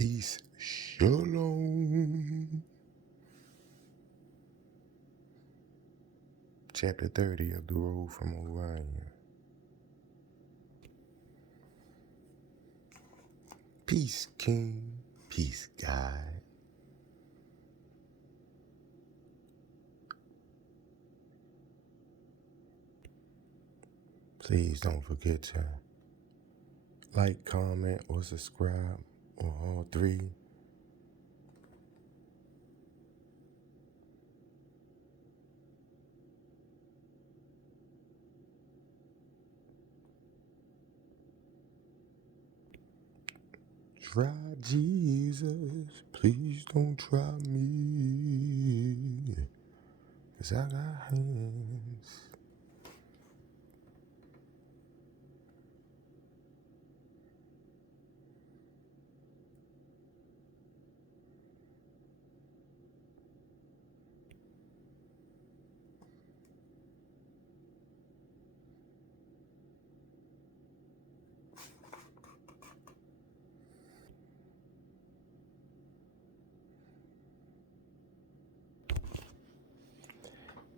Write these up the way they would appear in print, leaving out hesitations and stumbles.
Peace, shalom. Chapter 30 of the Road from Orion. Peace, King. Peace, God. Please don't forget to like, comment, or subscribe, or all three. Try Jesus, please don't try me, 'cause I got hands.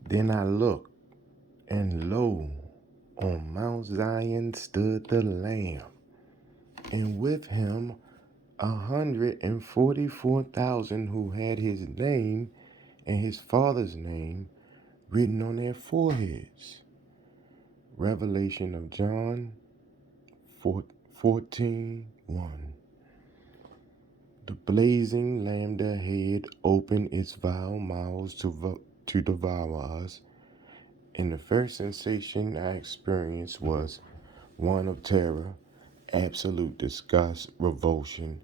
Then I looked, and lo, on Mount Zion stood the Lamb, and with him 144,000 who had his name and his father's name written on their foreheads. Revelation of John 14:1. The blazing lambda head opened its vile mouths to devour us, and the first sensation I experienced was one of terror, absolute disgust, revulsion,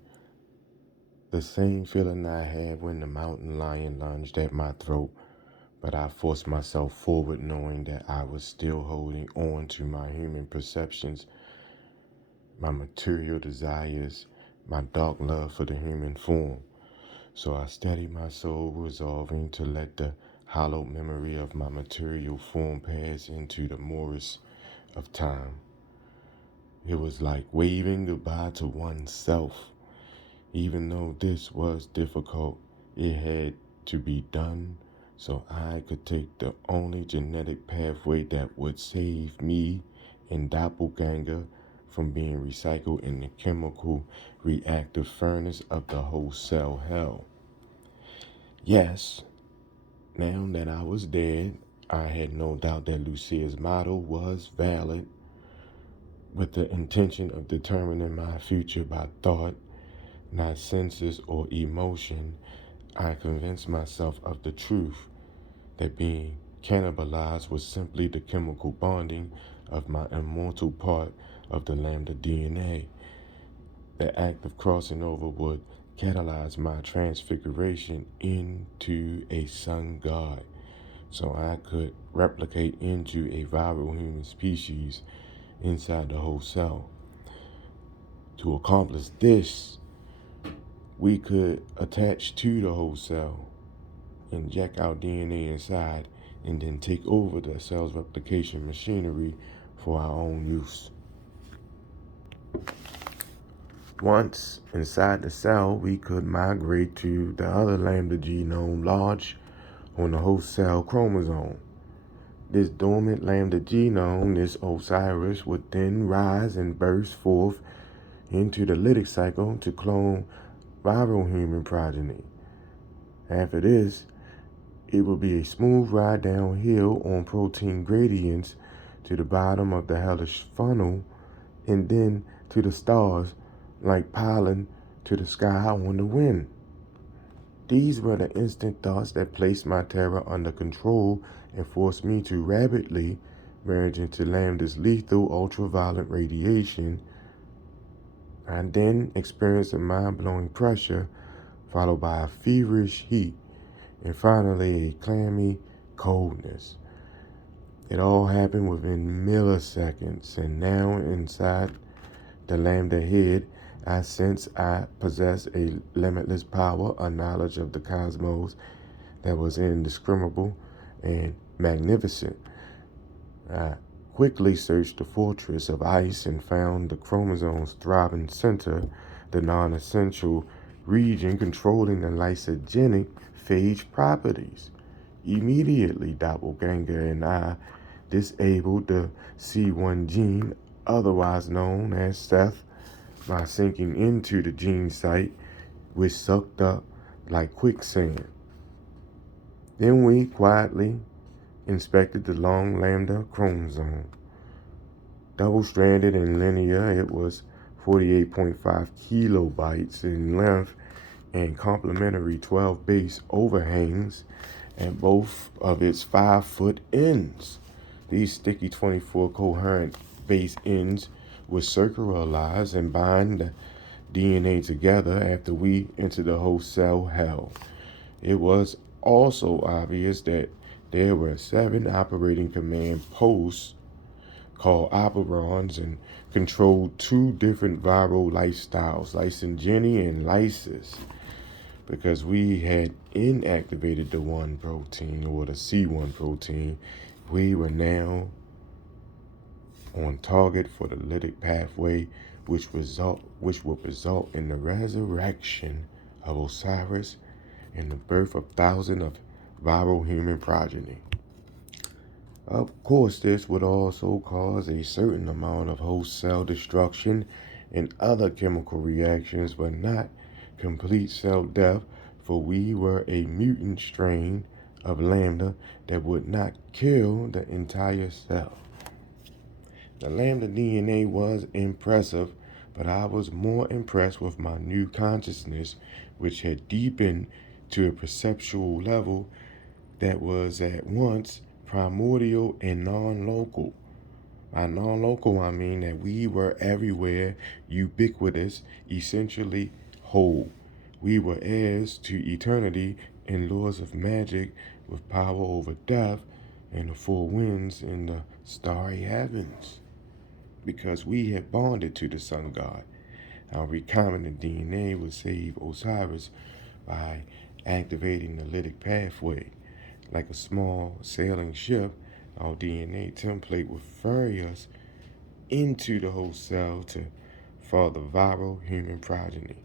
the same feeling I had when the mountain lion lunged at my throat, but I forced myself forward knowing that I was still holding on to my human perceptions, my material desires, my dark love for the human form. So I steadied my soul, resolving to let the hallowed memory of my material form pass into the morass of time. It was like waving goodbye to oneself. Even though this was difficult, it had to be done so I could take the only genetic pathway that would save me and Doppelganger from being recycled in the chemical reactive furnace of the whole cell hell. Yes, now that I was dead, I had no doubt that Lucia's motto was valid. With the intention of determining my future by thought, not senses or emotion, I convinced myself of the truth that being cannibalized was simply the chemical bonding of my immortal part of the lambda DNA. The act of crossing over would catalyze my transfiguration into a sun god, so I could replicate into a viral human species inside the whole cell. To accomplish this, we could attach to the whole cell, inject our DNA inside, and then take over the cell's replication machinery for our own use. Once inside the cell, we could migrate to the other lambda genome lodged on the host cell chromosome. This dormant lambda genome, this Osiris, would then rise and burst forth into the lytic cycle to clone viral human progeny. After this, it will be a smooth ride downhill on protein gradients to the bottom of the hellish funnel, and then to the stars like pollen to the sky on the wind. These were the instant thoughts that placed my terror under control and forced me to rapidly merge into lambda's lethal ultraviolet radiation. I then experienced a mind-blowing pressure, followed by a feverish heat, and finally a clammy coldness. It all happened within milliseconds, and now inside the lambda head, I sense I possess a limitless power, a knowledge of the cosmos that was indescribable and magnificent. I quickly searched the fortress of ice and found the chromosome's throbbing center, the non-essential region controlling the lysogenic phage properties. Immediately, Doppelganger and I disabled the C1 gene, otherwise known as Seth, by sinking into the gene site, which sucked up like quicksand. Then we quietly inspected the long lambda chromosome. Double-stranded and linear, it was 48.5 kilobytes in length and complementary 12 base overhangs at both of its 5-foot ends. These sticky 24 coherent base ends would circularize and bind the DNA together after we entered the host cell hell. It was also obvious that there were 7 operating command posts called operons and controlled 2 different viral lifestyles, lysogeny and lysis. Because we had inactivated the 1 protein, or the C1 protein, we were now on target for the lytic pathway, which would result in the resurrection of Osiris and the birth of thousands of viral human progeny. Of course, this would also cause a certain amount of host cell destruction and other chemical reactions, but not complete cell death, for we were a mutant strain of lambda that would not kill the entire cell. The lambda DNA was impressive, but I was more impressed with my new consciousness, which had deepened to a perceptual level that was at once primordial and non-local. By non-local, I mean that we were everywhere, ubiquitous, essentially whole. We were heirs to eternity and lords of magic with power over death and the 4 winds in the starry heavens. Because we had bonded to the sun god, our recombinant DNA would save Osiris by activating the lytic pathway. Like a small sailing ship, our DNA template would ferry us into the host cell to further viral human progeny.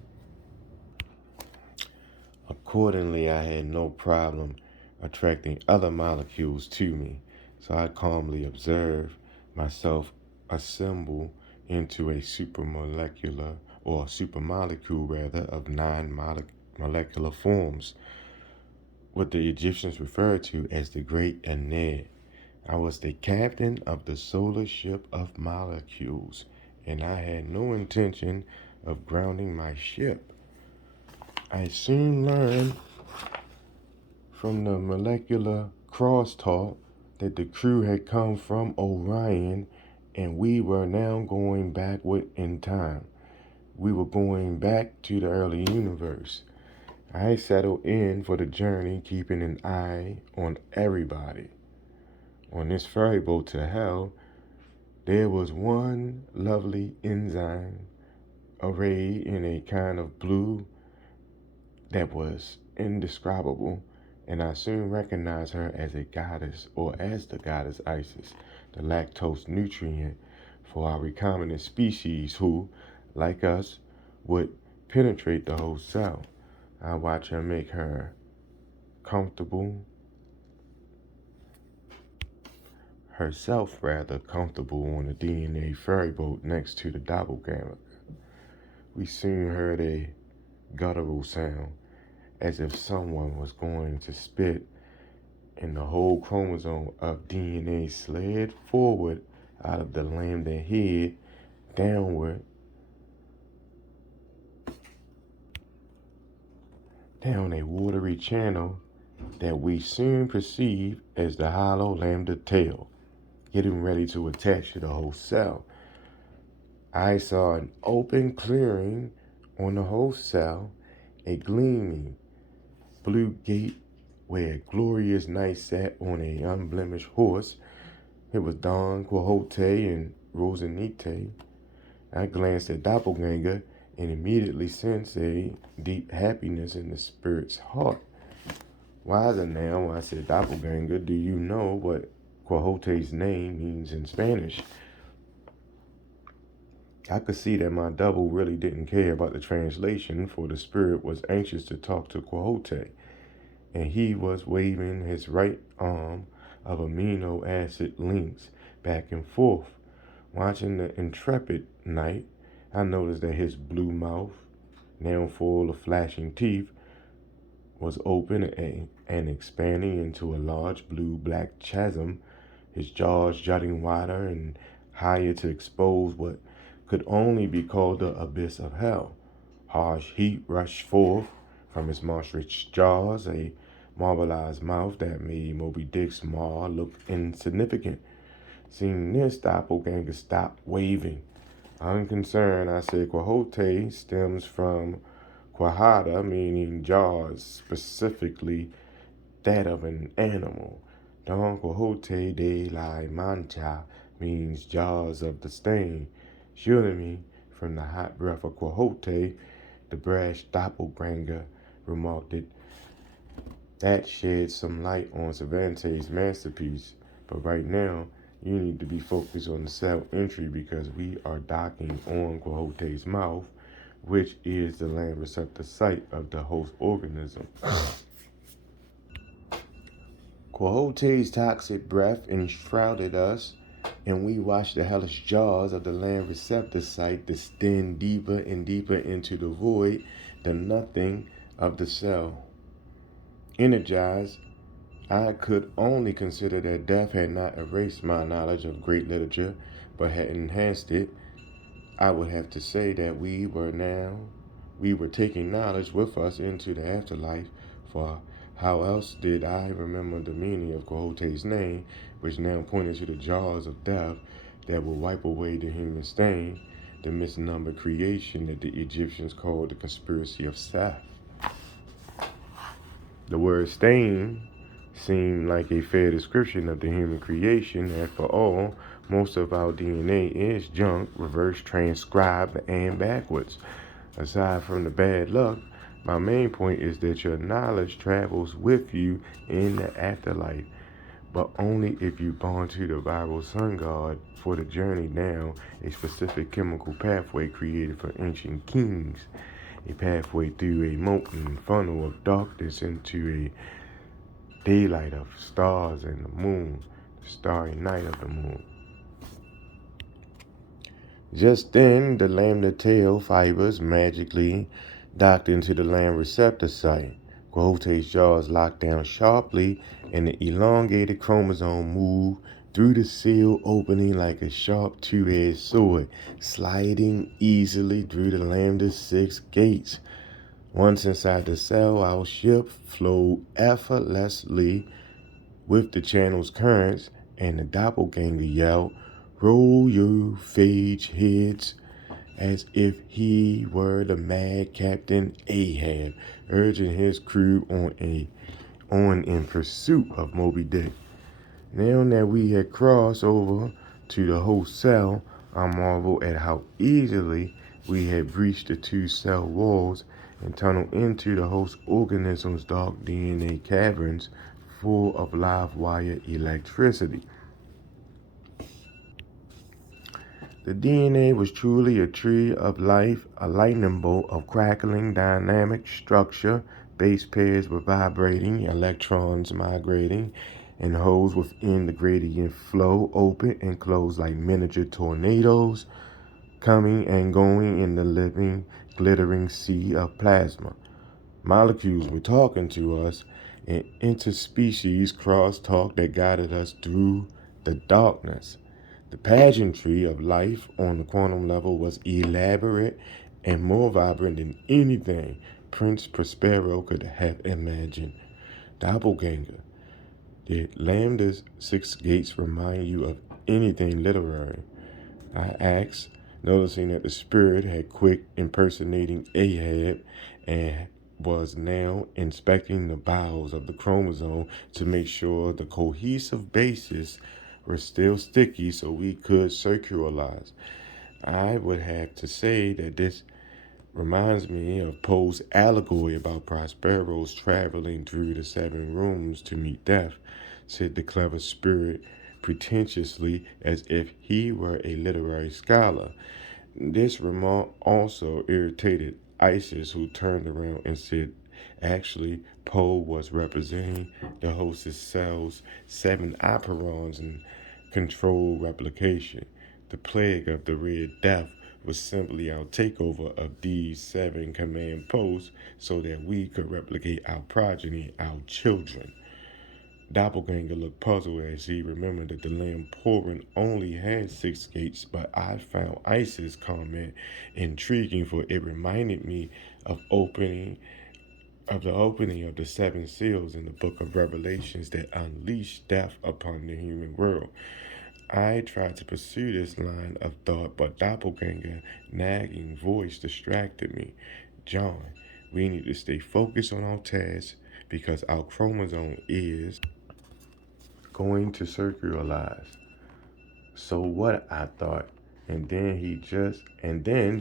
Accordingly, I had no problem attracting other molecules to me, so I calmly observed myself assemble into a supermolecule of 9 molecular forms, what the Egyptians referred to as the Great Ened. I was the captain of the solar ship of molecules, and I had no intention of grounding my ship. I soon learned from the molecular crosstalk that the crew had come from Orion, and we were now going backward in time. We were going back to the early universe. I settled in for the journey, keeping an eye on everybody. On this ferry boat to hell, there was one lovely ensign arrayed in a kind of blue that was indescribable, and I soon recognized her as a goddess, or as the goddess Isis, the lactose nutrient for our recombinant species who, like us, would penetrate the whole cell. I watch her make herself comfortable on the DNA ferry boat next to the doppelganger. We soon heard a guttural sound, as if someone was going to spit, and the whole chromosome of DNA slid forward out of the lambda head downward down a watery channel that we soon perceived as the hollow lambda tail, getting ready to attach to the whole cell. I saw an open clearing on the whole cell, a gleaming blue gate where a glorious knight sat on an unblemished horse. It was Don Quixote and Rosinante. I glanced at Doppelganger and immediately sensed a deep happiness in the spirit's heart. Wiser now, I said, Doppelganger, do you know what Quixote's name means in Spanish? I could see that my double really didn't care about the translation, for the spirit was anxious to talk to Quixote, and he was waving his right arm of amino acid links back and forth. Watching the intrepid knight, I noticed that his blue mouth, now full of flashing teeth, was open and expanding into a large blue-black chasm, his jaws jutting wider and higher to expose what could only be called the abyss of hell. Harsh heat rushed forth from his monstrous jaws, a marbleized mouth that made Moby Dick's maw look insignificant. Seeing this, doppelganger stopped waving. Unconcerned, I said, Quixote stems from Quijada, meaning jaws, specifically that of an animal. Don Quixote de la Mancha means jaws of the stain. Shielding me from the hot breath of Quixote, the brash doppelganger remarked it. That shed some light on Cervantes' masterpiece, but right now, you need to be focused on the cell entry because we are docking on Quixote's mouth, which is the land receptor site of the host organism. Quixote's toxic breath enshrouded us, and we watched the hellish jaws of the land receptor site descend deeper and deeper into the void, the nothing of the cell. Energized, I could only consider that death had not erased my knowledge of great literature, but had enhanced it. I would have to say that we were taking knowledge with us into the afterlife, for how else did I remember the meaning of Quixote's name, which now pointed to the jaws of death that will wipe away the human stain, the misnumbered creation that the Egyptians called the conspiracy of Seth. The word stain seemed like a fair description of the human creation. After all, most of our DNA is junk, reverse transcribed, and backwards. Aside from the bad luck, my main point is that your knowledge travels with you in the afterlife, but only if you born to the viral sun god for the journey down a specific chemical pathway created for ancient kings, a pathway through a molten funnel of darkness into a daylight of stars and the moon, the starry night of the moon. Just then, the lambda tail fibers magically docked into the land receptor site. Quixote's jaws locked down sharply, and the elongated chromosome moved through the seal opening like a sharp two-edged sword, sliding easily through the lambda's 6 gates. Once inside the cell, our ship flowed effortlessly with the channel's currents, and the doppelganger yelled, "Roll your phage heads," as if he were the mad Captain Ahab, urging his crew on in pursuit of Moby Dick. Now that we had crossed over to the host cell, I marveled at how easily we had breached the 2 cell walls and tunneled into the host organism's dark DNA caverns full of live wire electricity. The DNA was truly a tree of life, a lightning bolt of crackling dynamic structure. Base pairs were vibrating, electrons migrating, and holes within the gradient flow open and closed like miniature tornadoes, coming and going in the living, glittering sea of plasma. Molecules were talking to us, an interspecies crosstalk that guided us through the darkness. The pageantry of life on the quantum level was elaborate and more vibrant than anything Prince Prospero could have imagined. Doppelganger, did Lambda's 6 gates remind you of anything literary? I asked, noticing that the spirit had quit impersonating Ahab and was now inspecting the bowels of the chromosome to make sure the cohesive bases were still sticky so we could circularize. I would have to say that this reminds me of Poe's allegory about Prospero's traveling through the 7 rooms to meet death, said the clever spirit pretentiously as if he were a literary scholar. This remark also irritated Isis, who turned around and said, actually, Poe was representing the host's cell's 7 operons and controlled replication. The plague of the Red Death was simply our takeover of these 7 command posts so that we could replicate our progeny, our children. Doppelganger looked puzzled as he remembered that the Lamporan only had 6 gates, but I found Isis' comment intriguing, for it reminded me of the opening of the 7 seals in the book of Revelations that unleashed death upon the human world. I tried to pursue this line of thought, but Doppelganger nagging voice distracted me. John, we need to stay focused on our task because our chromosome is going to circularize. So what, I thought. And then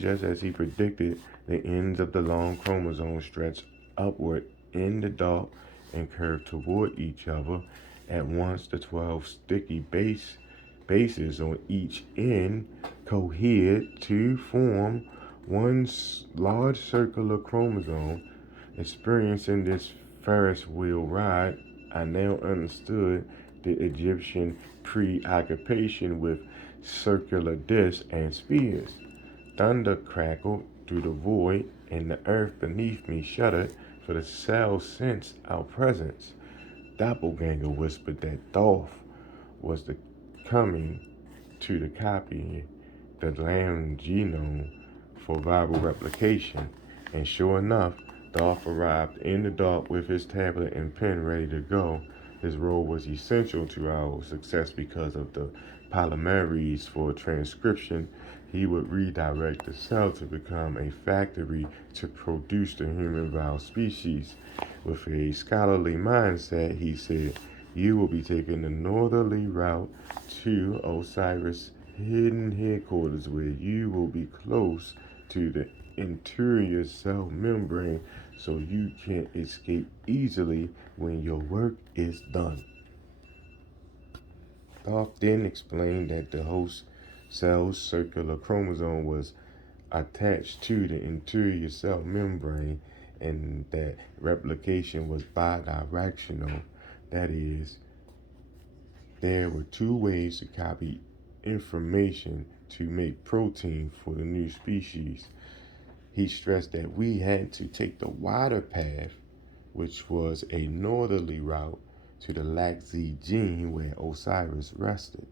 as he predicted, the ends of the long chromosome stretched upward in the dark and curved toward each other. At once the 12 sticky bases on each end cohered to form one large circular chromosome. Experiencing this Ferris wheel ride, I now understood the Egyptian preoccupation with circular discs and spears. Thunder crackled through the void, and the earth beneath me shuddered, for the cells sensed our presence. Doppelganger whispered that Thoth was the coming to the copy the lamb genome for viral replication, and sure enough, Dolph arrived in the dark with his tablet and pen ready to go. His role was essential to our success because of the polymerase for transcription. He would redirect the cell to become a factory to produce the human viral species. With a scholarly mindset, he said, you will be taking the northerly route to Osiris' hidden headquarters, where you will be close to the interior cell membrane so you can escape easily when your work is done. Dolph then explained that the host cell's circular chromosome was attached to the interior cell membrane and that replication was bidirectional. That is, there were 2 ways to copy information to make protein for the new species. He stressed that we had to take the wider path, which was a northerly route to the LAC-Z gene where Osiris rested.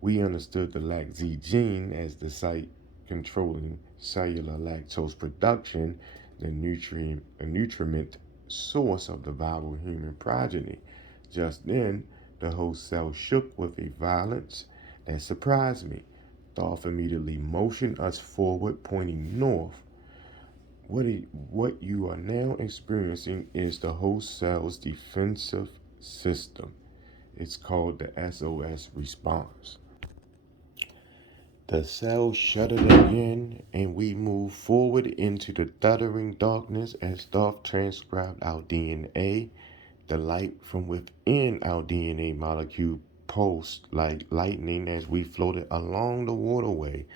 We understood the LAC-Z gene as the site controlling cellular lactose production, the nutriment source of the viral human progeny. Just then, the host cell shook with a violence that surprised me. Dolph immediately motioned us forward, pointing north. What you are now experiencing is the host cell's defensive system. It's called the SOS response. The cell shuddered again, and we moved forward into the thudding darkness as Dolph transcribed our DNA. The light from within our DNA molecule pulsed like lightning as we floated along the waterway,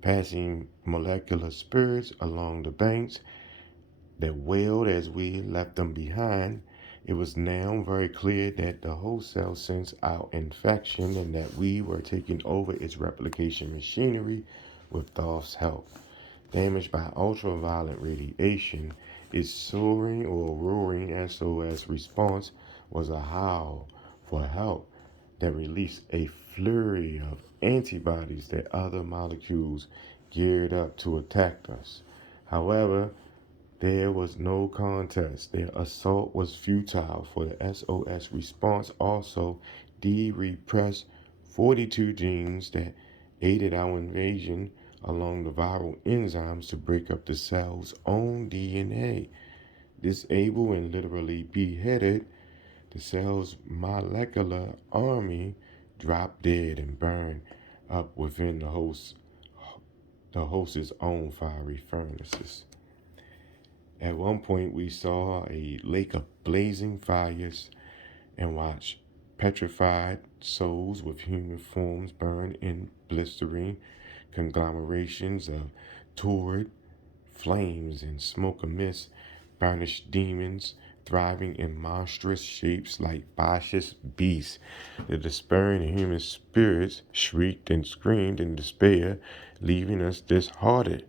passing molecular spirits along the banks that wailed as we left them behind. It was now very clear that the whole cell sensed our infection and that we were taking over its replication machinery with Dolph's help. Damaged by ultraviolet radiation, its soaring or roaring SOS response was a howl for help that released a flurry of antibodies that other molecules geared up to attack us. However, there was no contest. Their assault was futile, for the SOS response also de-repressed 42 genes that aided our invasion along the viral enzymes to break up the cell's own DNA. Disabled and literally beheaded, the cell's molecular army dropped dead and burned up within the host's own fiery furnaces. At one point, we saw a lake of blazing fires and watched petrified souls with human forms burn in blistering conglomerations of torrid flames and smoke and mist, burnished demons thriving in monstrous shapes like vicious beasts. The despairing human spirits shrieked and screamed in despair, leaving us disheartened.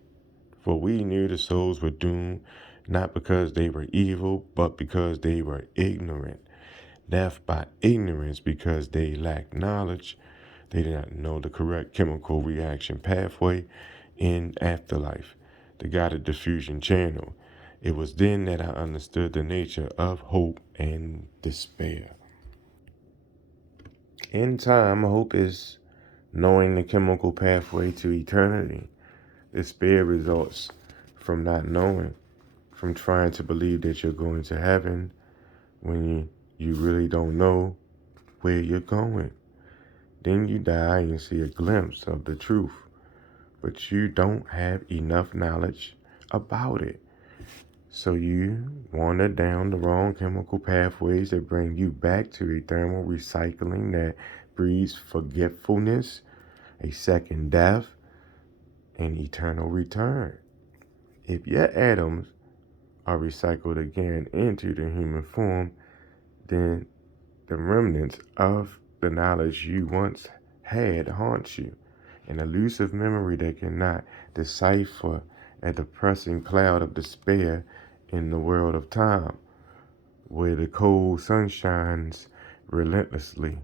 For we knew the souls were doomed, not because they were evil, but because they were ignorant. Death by ignorance because they lacked knowledge. They did not know the correct chemical reaction pathway in afterlife, the guided diffusion channel. It was then that I understood the nature of hope and despair. In time, hope is knowing the chemical pathway to eternity. Despair results from not knowing, from trying to believe that you're going to heaven when you really don't know where you're going. Then you die and see a glimpse of the truth, but you don't have enough knowledge about it. So you wander down the wrong chemical pathways that bring you back to a thermal recycling that breeds forgetfulness, a second death, and eternal return. If your atoms are recycled again into the human form, then the remnants of the knowledge you once had haunts you, an elusive memory that cannot decipher a depressing cloud of despair in the world of time, where the cold sun shines relentlessly.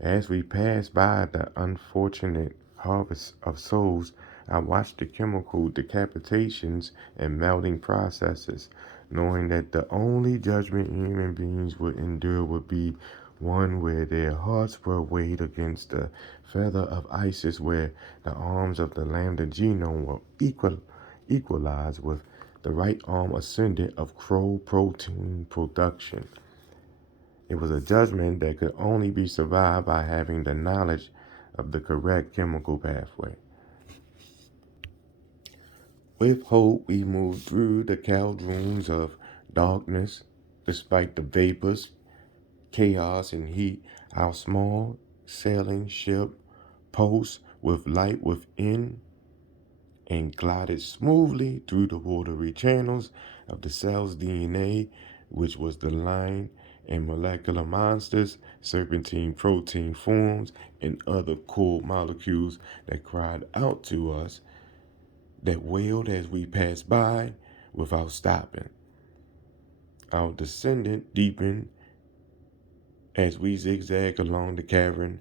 As we pass by the unfortunate harvest of souls, I watch the chemical decapitations and melting processes, knowing that the only judgment human beings would endure would be one where their hearts were weighed against the feather of Isis, where the arms of the lambda genome were equalized with the right arm ascendant of crow protein production. It was a judgment that could only be survived by having the knowledge of the correct chemical pathway. With hope, we moved through the cauldrons of darkness, despite the vapors, chaos, and heat. Our small sailing ship pulsed with light within and glided smoothly through the watery channels of the cell's DNA, which was the line and molecular monsters, serpentine protein forms, and other cool molecules that cried out to us, that wailed as we passed by without stopping. Our descendant deepened as we zigzagged along the cavern,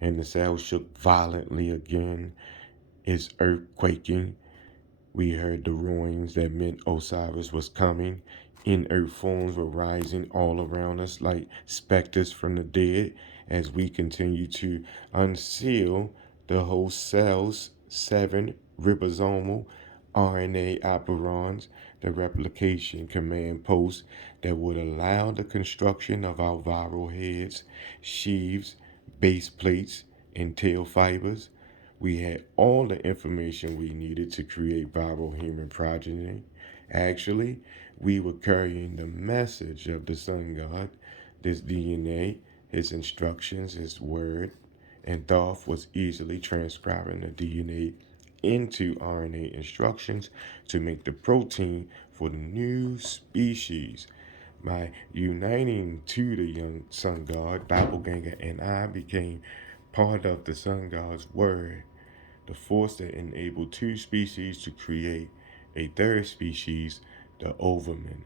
and the cell shook violently again, its earth quaking. We heard the roarings that meant Osiris was coming. Inert forms were rising all around us like specters from the dead as we continued to unseal the whole cell's 7 ribosomal RNA operons, the replication command post that would allow the construction of our viral heads, sheaths, base plates, and tail fibers. We had all the information we needed to create viral human progeny. Actually, we were carrying the message of the sun god, this DNA, his instructions, his word, and Thoth was easily transcribing the DNA into RNA instructions to make the protein for the new species. By uniting to the young sun god, doppelganger, and I became part of the sun god's word, the force that enabled 2 species to create a 3rd species, the Overman.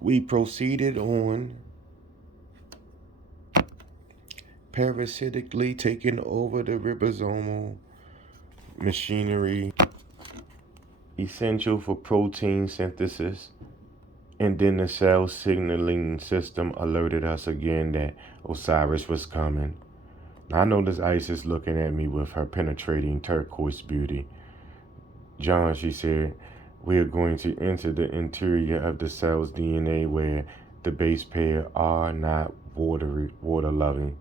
We proceeded on, parasitically taking over the ribosomal machinery essential for protein synthesis, and then the cell signaling system alerted us again that Osiris was coming. I noticed Isis looking at me with her penetrating turquoise beauty. John, she said, we are going to enter the interior of the cell's DNA where the base pair are not water loving.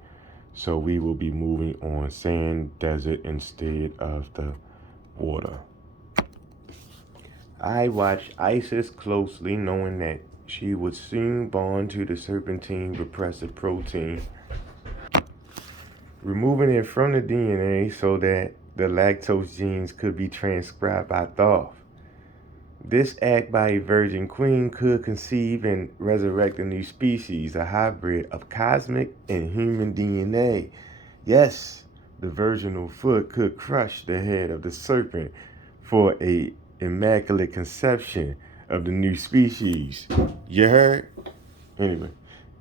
So we will be moving on sand desert instead of the water. I watched Isis closely, knowing that she would soon bond to the serpentine repressive protein removing it from the DNA so that the lactose genes could be transcribed by Thoth. This act by a virgin queen could conceive and resurrect a new species, a hybrid of cosmic and human DNA. Yes, the virginal foot could crush the head of the serpent for a immaculate conception of the new species. You heard? Anyway,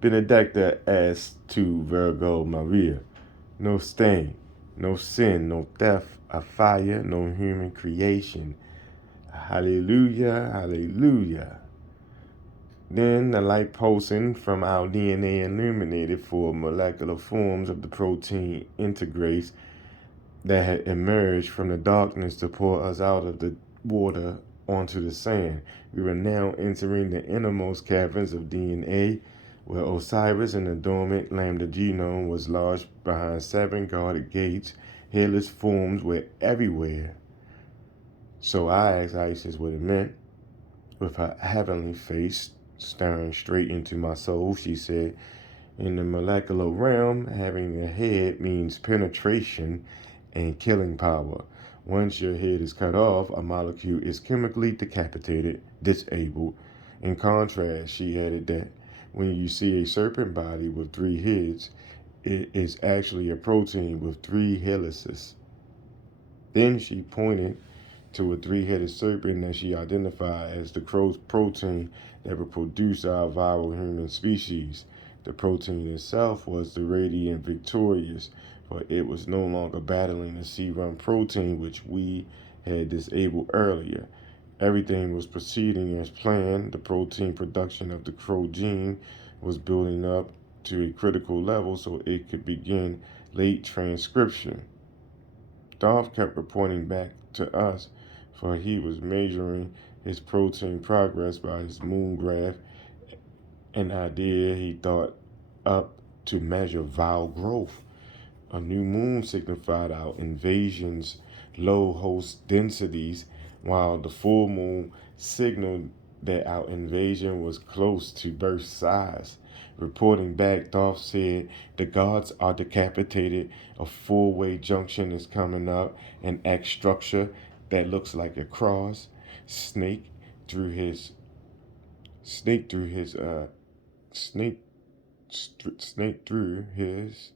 Benedicta asks to Virgo Maria, no stain, no sin, no theft, a fire, no human creation. Hallelujah, hallelujah. Then the light pulsing from our DNA illuminated for molecular forms of the protein integrates that had emerged from the darkness to pour us out of the water onto the sand. We were now entering the innermost caverns of DNA, where Osiris in the dormant lambda genome was lodged behind 7 guarded gates. Hairless forms were everywhere. So I asked Isis what it meant. With her heavenly face staring straight into my soul, she said, in the molecular realm, having a head means penetration and killing power. Once your head is cut off, a molecule is chemically decapitated, disabled. In contrast, she added that when you see a serpent body with 3 heads, it is actually a protein with 3 helices. Then she pointed to a 3-headed serpent that she identified as the crow's protein that would produce our viral human species. The protein itself was the radiant victorious, for it was no longer battling the C-run protein which we had disabled earlier. Everything was proceeding as planned. The protein production of the crow gene was building up to a critical level so it could begin late transcription. Dolph kept reporting back to us, for he was measuring his protein progress by his moon graph, an idea he thought up to measure viral growth. A new moon signified our invasion's low host densities, while the full moon signaled that our invasion was close to burst size. Reporting back, Dolph said the gods are decapitated, a four-way junction is coming up, an X structure that looks like a cross, snake through his snake through his snake snake through his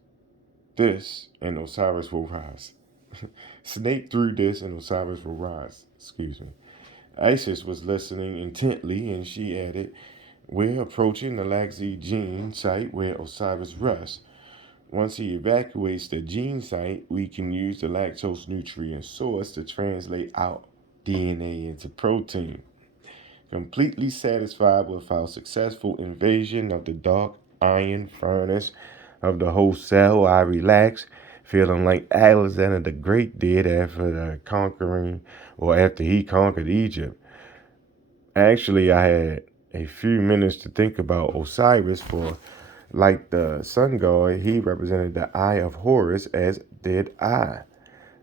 this and Osiris will rise. Snake through this and Osiris will rise. Excuse me. Isis was listening intently and she added, we're approaching the Laxi gene site where Osiris rests. Once he evacuates the gene site, we can use the lactose nutrient source to translate our DNA into protein. Completely satisfied with our successful invasion of the dark iron furnace of the whole cell, I relaxed, feeling like Alexander the Great did after he conquered Egypt. Actually, I had a few minutes to think about Osiris, for like the sun god, he represented the eye of Horus, as did I.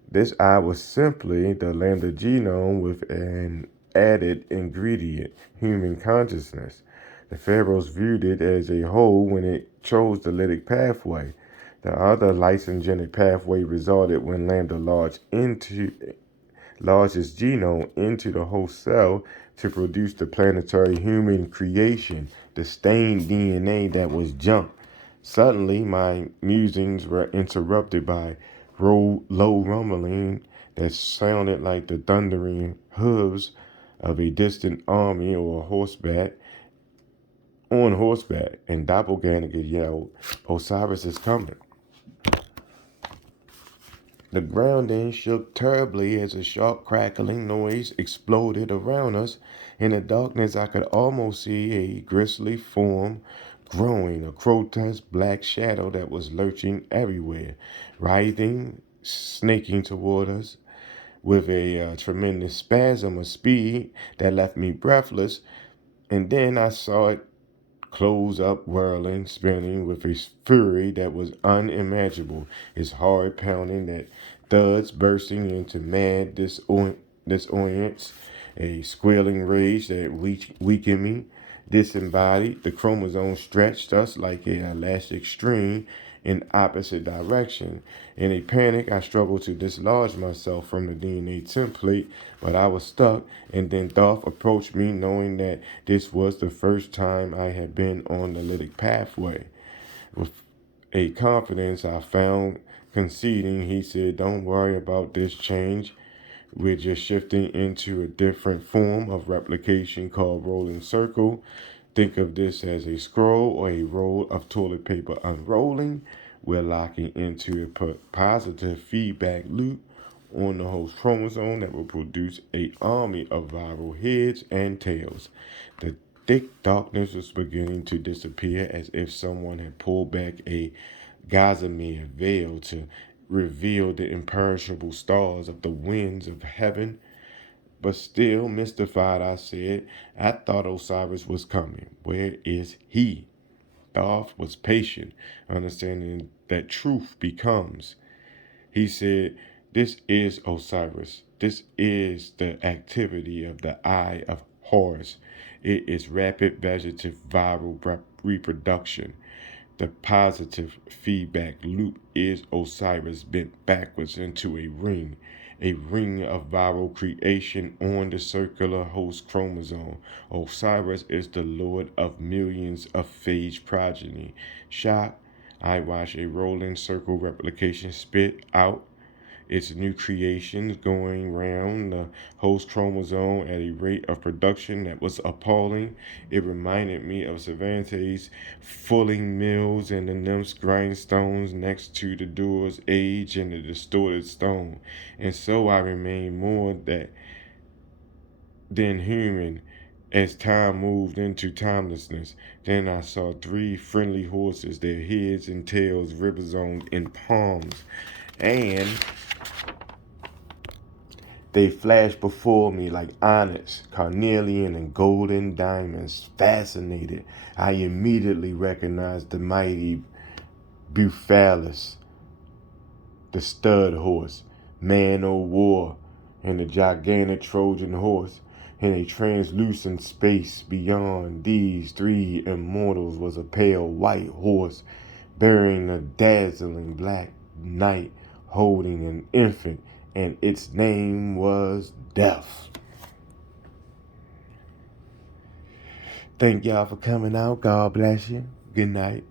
This eye was simply the lambda genome with an added ingredient, human consciousness. The pharaohs viewed it as a whole when it chose the lytic pathway. The other lysogenic pathway resulted when lambda lodged its genome into the host cell to produce the planetary human creation, the stained DNA that was junk. Suddenly, my musings were interrupted by low rumbling that sounded like the thundering hooves of a distant army or on horseback, and Doppelganger yelled, Osiris is coming. The ground then shook terribly as a sharp crackling noise exploded around us. In the darkness, I could almost see a grisly form growing, a grotesque black shadow that was lurching everywhere, writhing, snaking toward us with a tremendous spasm of speed that left me breathless. And then I saw it close up, whirling, spinning with a fury that was unimaginable, his heart pounding at thuds, bursting into mad disorients, a squealing rage that weakened me, disembodied. The chromosome stretched us like an elastic string, in opposite direction. In a panic, I struggled to dislodge myself from the DNA template, but I was stuck, and then Dolph approached me knowing that this was the first time I had been on the lytic pathway. With a confidence I found conceding, he said, "Don't worry about this change. We're just shifting into a different form of replication called rolling circle. Think of this as a scroll or a roll of toilet paper unrolling. We're locking into a positive feedback loop on the host chromosome that will produce an army of viral heads and tails. The thick darkness was beginning to disappear as if someone had pulled back a gossamer veil to reveal the imperishable stars of the winds of heaven. But still mystified, I said, I thought Osiris was coming. Where is he? Thoth was patient, understanding that truth becomes. He said, this is Osiris. This is the activity of the eye of Horus. It is rapid vegetative viral reproduction. The positive feedback loop is Osiris bent backwards into a ring of viral creation on the circular host chromosome. Osiris is the lord of millions of phage progeny. Shocked, I watch a rolling circle replication spit out its new creations going round the host chromosome at a rate of production that was appalling. It reminded me of Cervantes' fulling mills and the nymphs' grindstones next to the door's age and the distorted stone. And so I remained more than human as time moved into timelessness. Then I saw three friendly horses, their heads and tails ribosome in palms, and they flashed before me like onyx, carnelian, and golden diamonds. Fascinated, I immediately recognized the mighty Buphalus, the stud horse, man o' war, and the gigantic Trojan horse. In a translucent space beyond these three immortals was a pale white horse bearing a dazzling black knight holding an infant, and its name was Death. Thank y'all for coming out. God bless you. Good night.